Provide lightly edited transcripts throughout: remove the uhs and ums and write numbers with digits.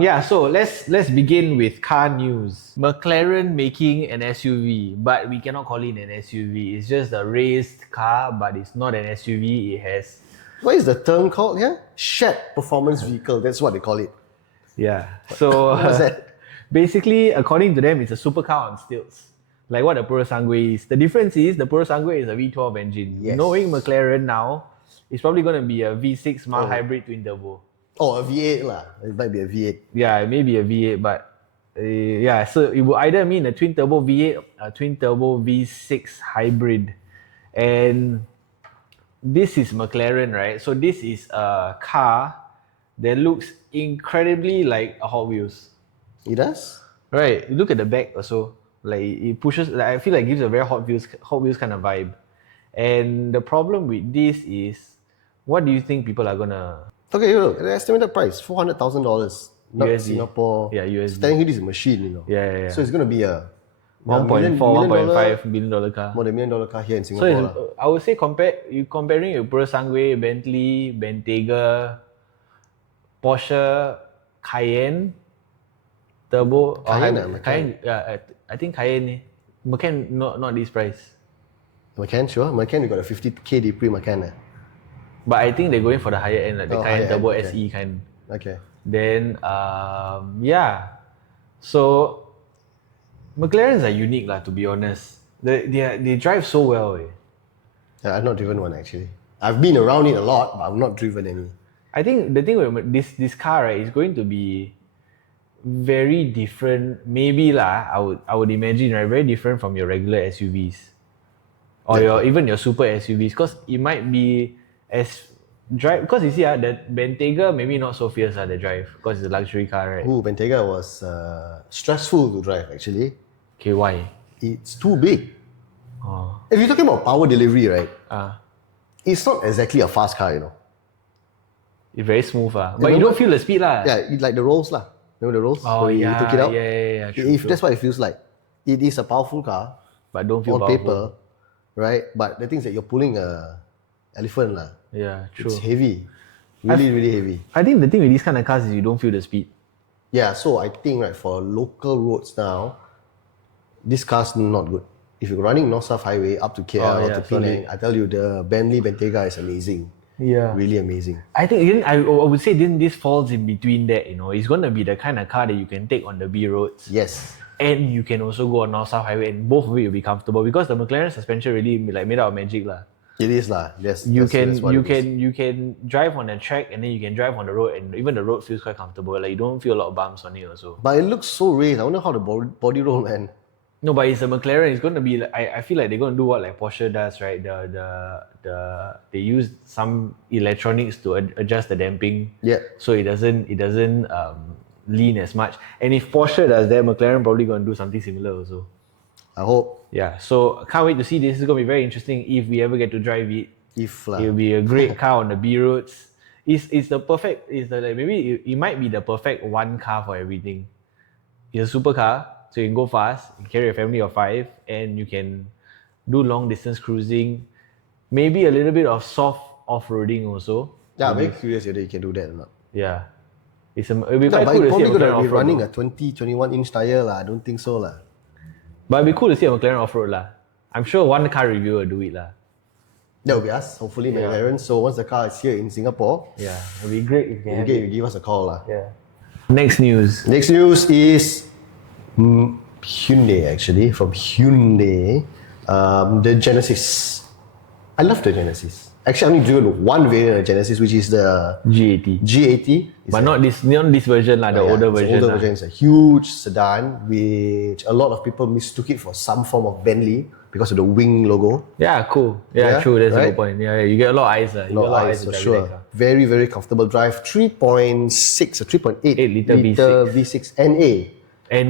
Yeah, so let's begin with car news. McLaren making an SUV, but we cannot call it an SUV. It's just a raced car, but it's not an SUV. It has What is the term called here? Shared performance vehicle. That's what they call it. So What's that? basically, according to them, it's a supercar on stilts, like what the Puro Sangue is. The difference is the Puro Sangue is a V12 engine. Yes. Knowing McLaren now, it's probably going to be a V6 mild hybrid twin turbo. Oh, a V8 lah. It might be a V8. Yeah, it may be a V8, but so it would either mean a twin turbo V8 or a twin turbo V6 hybrid. And this is McLaren, right? So this is a car that looks incredibly like a Hot Wheels. It does? Right, you look at the back also, like it pushes, like I feel like it gives a very Hot Wheels kind of vibe. And the problem with this is, what do you think people are gonna... Okay, look, the estimated price, $400,000. Not USD. Singapore. Yeah, USD. Telling you this is a machine, Yeah. So it's going to be a 1.4, $1.5 billion car. more than $1 million car here in So Singapore. I would say comparing with Puro Sangue, Bentley, Bentayga, Porsche, Cayenne, Turbo, Cayenne, I think Cayenne, Macan not this price. Macan, sure. Macan, you got a 50K Depre Macan. But I think they're going for the higher end, like the Cayenne Turbo end, SE kind. Okay. Then so McLarens are unique lah, to be honest. They drive so well. Yeah, I've not driven one actually. I've been around it a lot, but I've not driven any. I think the thing with this car, right, is going to be very different. Maybe lah, I would imagine, right, very different from your regular SUVs or even your super SUVs, because it might be because you see that Bentayga maybe not so fierce the drive because it's a luxury car, right? Bentayga was stressful to drive actually. Okay, why? It's too big. Oh. If you're talking about power delivery, right? Ah. It's not exactly a fast car, It's very smooth, but you don't feel the speed lah. Yeah, it's like the rolls lah. Remember the rolls? Oh you yeah, took it out? yeah. True. That's what it feels like. It is a powerful car, but don't feel on powerful. paper, right? But the thing is that you're pulling a elephant lah. Yeah, true. It's heavy, really heavy. I think the thing with these kind of cars is you don't feel the speed. Yeah, so I think right for local roads now, this car's not good. If you're running North-South Highway up to KL or to Penang, I tell you the Bentley Bentayga is amazing. Yeah, really amazing. I think I would say this falls in between that. It's gonna be the kind of car that you can take on the B roads. Yes. And you can also go on North-South Highway, and both of it will be comfortable because the McLaren suspension really like made out of magic lah. It is lah. Yes. You can drive on the track and then you can drive on the road, and even the road feels quite comfortable. Like you don't feel a lot of bumps on it also. But it looks so raised. I wonder how the body roll, man. No, but it's a McLaren. It's going to be. I feel like they're going to do what like Porsche does, right? They use some electronics to adjust the damping. Yeah. So it doesn't lean as much. And if Porsche does that, McLaren probably going to do something similar also. I hope. Yeah. So can't wait to see this. It's going to be very interesting if we ever get to drive it. It'll be a great car on the B roads. It's the perfect. Maybe it might be the perfect one car for everything. It's a supercar. So you can go fast, you can carry a family of 5, and you can do long distance cruising. Maybe a little bit of soft off-roading also. Yeah, I'm very curious whether you can do that or not. Yeah. It'll be quite but cool to see probably a going McLaren to be off-road. running a 21 inch tire lah. I don't think so lah. But it'll be cool to see a McLaren off-road lah. I'm sure one car reviewer will do it lah. That will be us, hopefully McLaren. So once the car is here in Singapore, yeah, it'll be great if you give us a call lah. Yeah. Next news is Hyundai actually, from Hyundai, the Genesis. I love the Genesis. Actually, I've only driven one variant of Genesis, which is the G80. But not this version lah, the older version. The older version is a huge sedan, which a lot of people mistook it for some form of Bentley because of the wing logo. Yeah, cool. Yeah, true. That's a good point. Yeah, you get a lot of eyes. A lot of eyes for sure. Very, very comfortable drive. 3.6 or 3.8 liter V6 NA.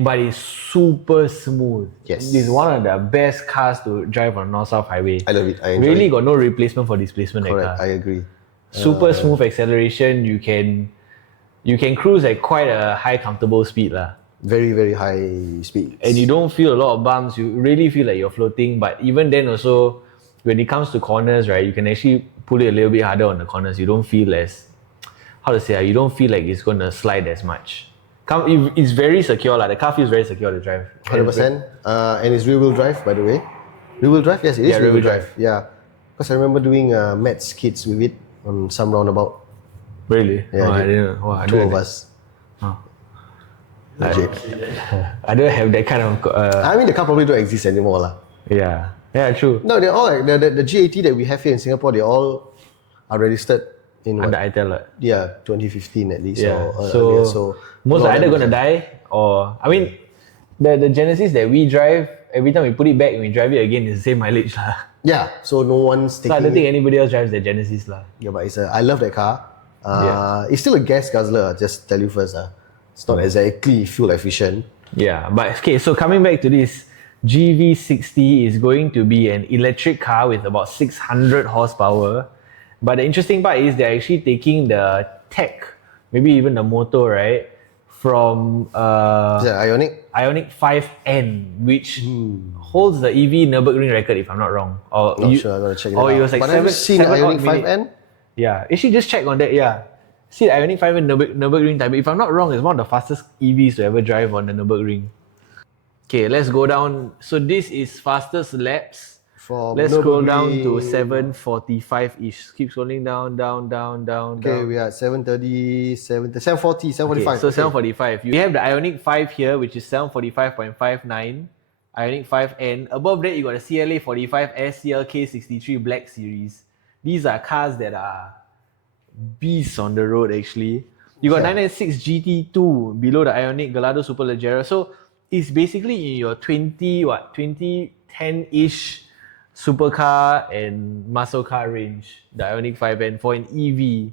But it's super smooth. Yes. It's one of the best cars to drive on North-South Highway. I love it. I enjoy really it. got no replacement for displacement. Correct, I agree. Super smooth acceleration. You can cruise at quite a high comfortable speed lah. Very, very high speed. And you don't feel a lot of bumps. You really feel like you're floating. But even then also, when it comes to corners, right, you can actually pull it a little bit harder on the corners. You don't feel you don't feel like it's going to slide as much. It's very secure lah. The car feels very secure to drive. 100%. And it's rear-wheel drive, by the way. Rear-wheel drive? Yes, it is rear-wheel drive. Yeah. Because I remember doing Met skits with it on some roundabout. Really? Yeah, I didn't know. Two of us. Legit. I don't have that kind of. I mean, the car probably don't exist anymore lah. Yeah, true. No, they're all like the G80 that we have here in Singapore. They all are registered in Under ITEL. Yeah, 2015 at least. Yeah. Or So, earlier. So most are either gonna die or I mean, the Genesis that we drive, every time we put it back and we drive it again, it's the same mileage lah. Yeah. So no one's taking. So I don't think anybody else drives the Genesis lah. Yeah, but I love that car. It's still a gas guzzler. Just tell you first. It's not exactly fuel efficient. Yeah, but okay. So coming back to this, GV60 is going to be an electric car with about 600 horsepower. But the interesting part is they're actually taking the tech, maybe even the motor, right, from Is that Ioniq? Ioniq 5N, which holds the EV Nürburgring record, if I'm not wrong. Or Not sure. I'm gonna check it out. It was like but have you seen Ioniq 5N? Yeah, actually just check on that. Yeah, see the Ioniq 5N Nürburgring type. If I'm not wrong, it's one of the fastest EVs to ever drive on the Nürburgring. Okay, let's go down. So this is fastest laps. Let's scroll down to 745-ish. Keep scrolling down. Okay, we are at 730, 740, 745. Okay, so 745. You have the Ioniq 5 here, which is 745.59. Ioniq 5N. Above that, you got the CLA 45S CLK 63 Black Series. These are cars that are beasts on the road actually. You got 996 GT2 below the Ioniq Gallardo Superleggera. So it's basically in your 2010-ish supercar and muscle car range, the Ioniq 5N for an EV.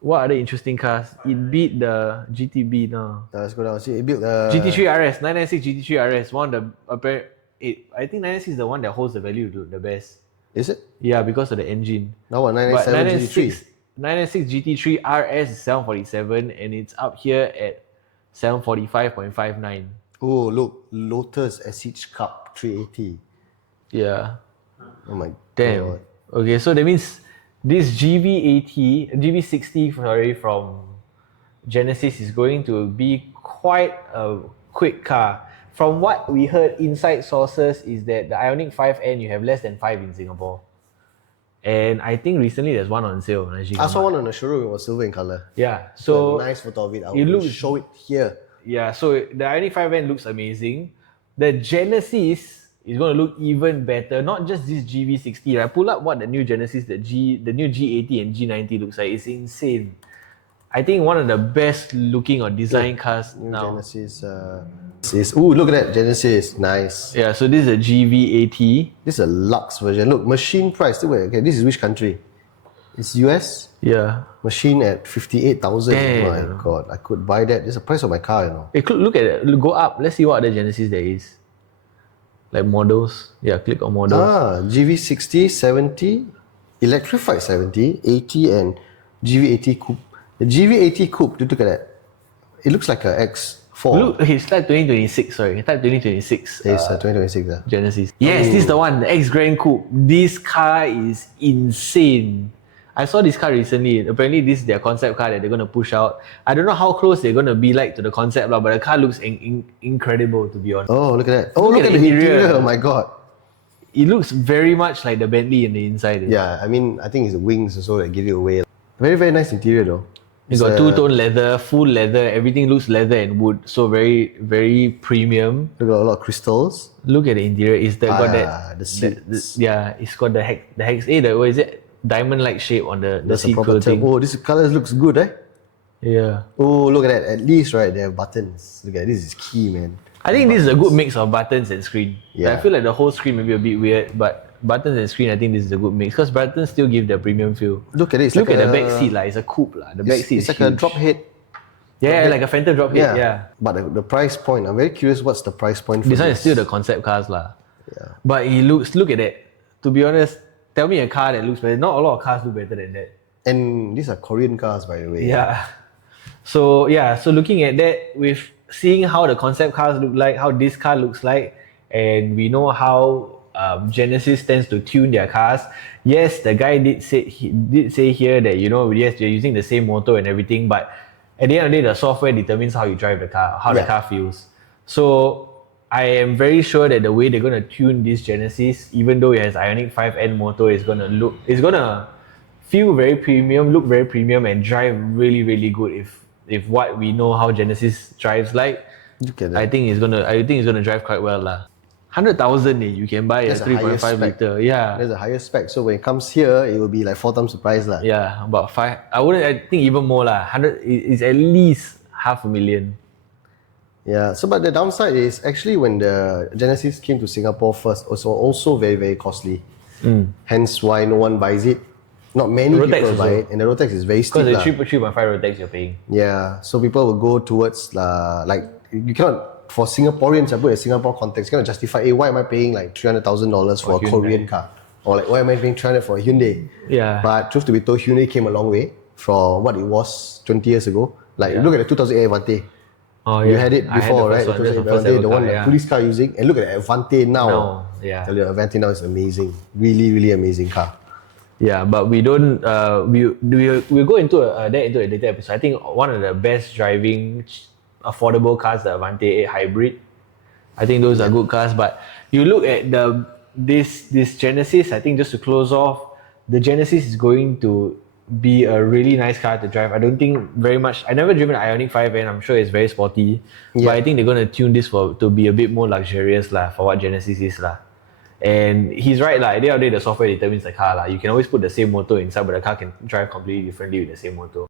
What other interesting cars? It beat the GTB now. Let's go down. See, it built GT3 RS, 996 GT3 RS. One of the I think 996 is the one that holds the value the best. Is it? Yeah, because of the engine. Now what? 997 GT3. 996 GT3 RS is 747 and it's up here at 745.59. Oh, look, Lotus SH Cup 380. Yeah. Oh my Damn. god. Okay, so that means this GV60 from Genesis is going to be quite a quick car. From what we heard inside sources is that the Ioniq 5N you have less than 5 in Singapore. And I think recently there's one on sale. I saw one on the showroom, it was silver in color. Yeah, so a nice photo of it. I will show it here. Yeah, so the Ioniq 5N looks amazing. The Genesis is going to look even better. Not just this GV60. Right? Pull up what the new Genesis, the new G80 and G90 looks like. It's insane. I think one of the best looking or design cars new now. Genesis. Ooh, look at that Genesis. Nice. Yeah, so this is a GV80. This is a Lux version. Look, machine price. Okay, this is which country? It's US. Yeah. Machine at 58,000. My god, I could buy that. It's the price of my car, you know. Hey, look at it. Go up. Let's see what other Genesis there is. Like models. Yeah, click on models. GV60, 70, electrified 70, 80 and GV80 Coupe. The GV80 Coupe, look at that. It looks like a X4. Look, it's type 2026, sorry. Type 2026. It's 2026. Genesis. Yes, this is the one, the X Grand Coupe. This car is insane. I saw this car recently. Apparently, this is their concept car that they're going to push out. I don't know how close they're going to be like to the concept, but the car looks incredible, to be honest. Oh, look at that. Oh, look at the interior. Oh my god. It looks very much like the Bentley in the inside. Yeah, I mean, I think it's the wings also that give it away. Very, very nice interior though. It's got two-tone leather, full leather. Everything looks leather and wood. So very, very premium. Look at a lot of crystals. Look at the interior. It's got the seats. It's got the hex. What is it? Diamond-like shape on the seat quilting. Oh, this color looks good, eh? Yeah. Oh, look at that. At least, right, they have buttons. Look at this is key, man. I think this is a good mix of buttons and screen. Yeah. I feel like the whole screen may be a bit weird, but buttons and screen, I think this is a good mix because buttons still give the premium feel. Look at it. Look at the back seat, it's a coupe. The back seat is like huge. a drop head. Yeah, like a Phantom drop head. Yeah. But the price point, I'm very curious what's the price point for this this. one is still the concept cars. Yeah. But look at that. To be honest, tell me a car that looks better. Not a lot of cars do better than that. And these are Korean cars, by the way. Yeah. So looking at that, with seeing how the concept cars look like, how this car looks like, and we know how Genesis tends to tune their cars. Yes, the guy did say here that yes, they're using the same motor and everything, but at the end of the day, the software determines how you drive the car, how the Yeah. car feels. So I am very sure that the way they're gonna tune this Genesis, even though it has Ioniq 5N motor, is gonna feel very premium, look very premium, and drive really, really good. If what we know how Genesis drives like, Look at that. I think it's gonna drive quite well lah. 100,000 you can buy That's a a higher 3.5 spec. liter. Yeah. There's a higher spec. So when it comes here, it will be like 4 times the price lah. Yeah, about 5. I think even more lah. 100 is at least $500,000. Yeah. So but the downside is actually when the Genesis came to Singapore first, also very, very costly. Hence why no one buys it. Not many Rotex people buy also. it, and the Rotex is very steep. Because the lah. 3.5 Rotex you're paying. Yeah, so people will go towards like you cannot, for Singaporeans, I put a Singapore context, you cannot justify, hey, why am I paying like $300,000 for a Hyundai. Korean car? Or like, why am I paying 300 for a Hyundai? Yeah. But truth to be told, Hyundai came a long way from what it was 20 years ago. Like, look at the 2008 Avante. Oh, You yeah. had it I had before, the right? first one. The That's the 2008 first Avante, ever the one car, that yeah. police car using. And look at the Avante now. No, yeah. Tell you, Avante now is amazing. Really, really amazing car. Yeah, but we don't. We'll go into that into a later episode. I think one of the best driving, affordable cars, the Avante 8 Hybrid. I think those are good cars. But you look at this Genesis. I think just to close off, the Genesis is going to be a really nice car to drive. I don't think very much. I never driven an Ioniq 5N. I'm sure it's very sporty. But I think they're gonna tune this to be a bit more luxurious lah, for what Genesis is lah. And he's right lah. At the end of the day, the software determines the car lah. You can always put the same motor inside, but the car can drive completely differently with the same motor.